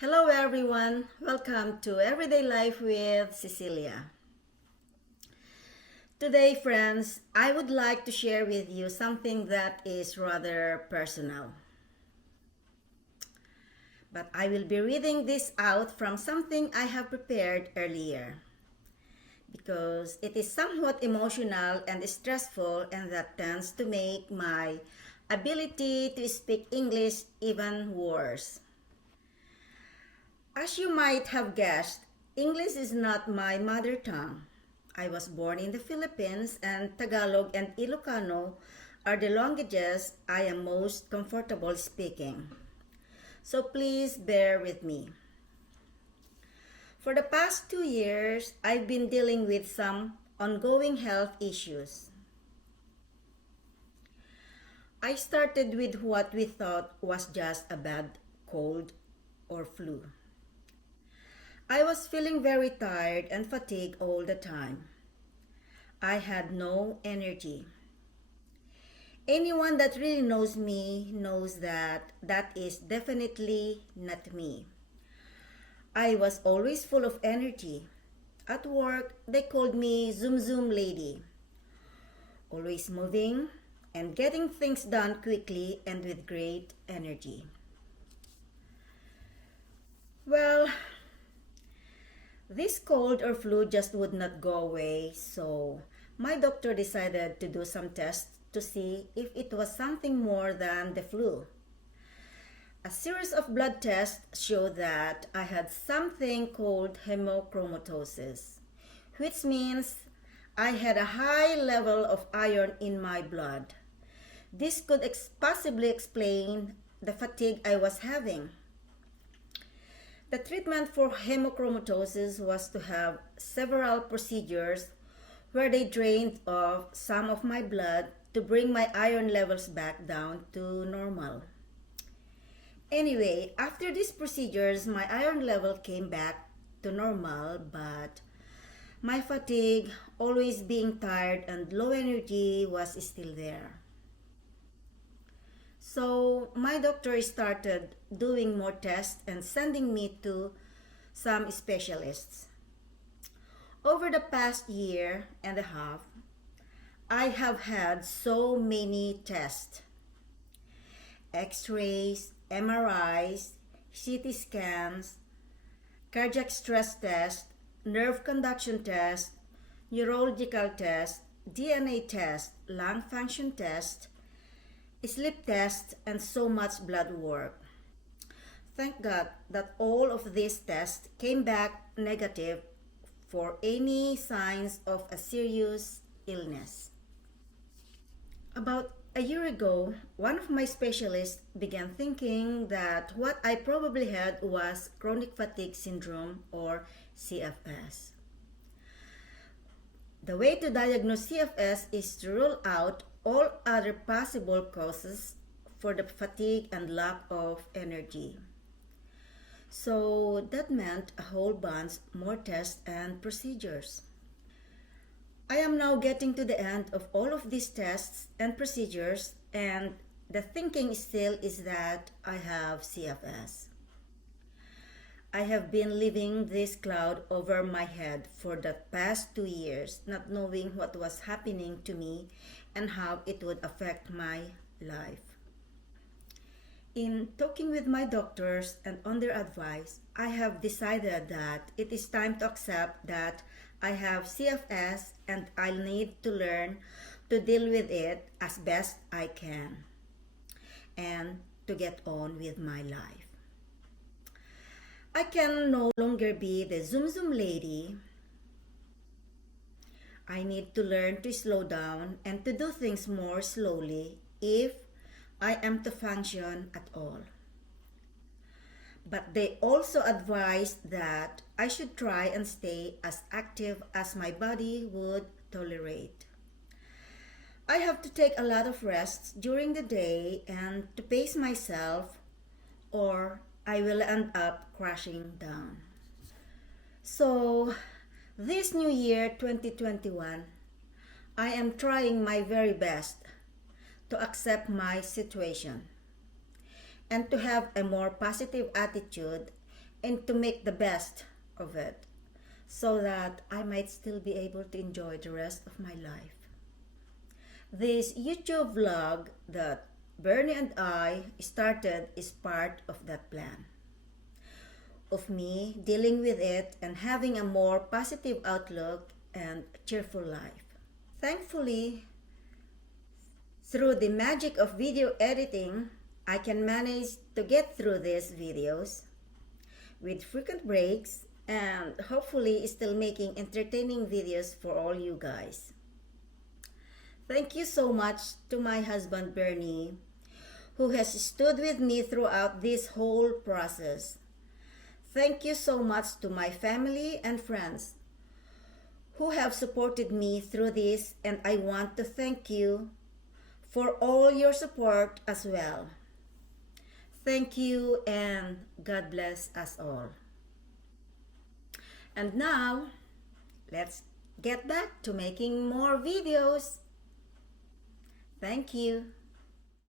Hello everyone, welcome to Everyday Life with Cecilia. Today, friends, I would like to share with you something that is rather personal. But I will be reading this out from something I have prepared earlier because it is somewhat emotional and stressful, and that tends to make my ability to speak English even worse. As you might have guessed, English is not my mother tongue. I was born in the Philippines, and Tagalog and Ilocano are the languages I am most comfortable speaking. So please bear with me. For the past 2 years, I've been dealing with some ongoing health issues. I started with what we thought was just a bad cold or flu. I was feeling very tired and fatigued all the time. I had no energy. Anyone that really knows me knows that that is definitely not me. I was always full of energy. At work, they called me Zoom Zoom Lady. Always moving and getting things done quickly and with great energy. Well, this cold or flu just would not go away, so my doctor decided to do some tests to see if it was something more than the flu. A series of blood tests showed that I had something called hemochromatosis, which means I had a high level of iron in my blood. This could possibly explain the fatigue I was having. The treatment for hemochromatosis was to have several procedures where they drained off some of my blood to bring my iron levels back down to normal. Anyway, after these procedures, my iron level came back to normal, but my fatigue, always being tired, and low energy was still there. So my doctor started doing more tests and sending me to some specialists. Over the past year and a half, I have had so many tests: x-rays, MRIs, CT scans, cardiac stress test, nerve conduction test, neurological test, DNA test, lung function test, sleep test, and so much blood work. Thank God that all of these tests came back negative for any signs of a serious illness. About a year ago, one of my specialists began thinking that what I probably had was chronic fatigue syndrome, or CFS. The way to diagnose CFS is to rule out all other possible causes for the fatigue and lack of energy. So that meant a whole bunch more tests and procedures. I am now getting to the end of all of these tests and procedures, and the thinking still is that I have CFS. I have been living this cloud over my head for the past 2 years, not knowing what was happening to me and how it would affect my life. In talking with my doctors and on their advice, I have decided that it is time to accept that I have CFS and I'll need to learn to deal with it as best I can and to get on with my life. I can no longer be the Zoom Zoom lady. I need to learn to slow down and to do things more slowly if I am to function at all. But they also advised that I should try and stay as active as my body would tolerate. I have to take a lot of rests during the day and to pace myself, or I will end up crashing down. So, this new year 2021, I am trying my very best to accept my situation and to have a more positive attitude and to make the best of it so that I might still be able to enjoy the rest of my life. This YouTube vlog that Bernie and I started is part of that plan. Of me dealing with it and having a more positive outlook and cheerful life. Thankfully, through the magic of video editing, I can manage to get through these videos with frequent breaks and hopefully still making entertaining videos for all you guys. Thank you so much to my husband Bernie, who has stood with me throughout this whole process. Thank you so much to my family and friends who have supported me through this, and I want to thank you for all your support as well. Thank you and God bless us all. And now, let's get back to making more videos. Thank you.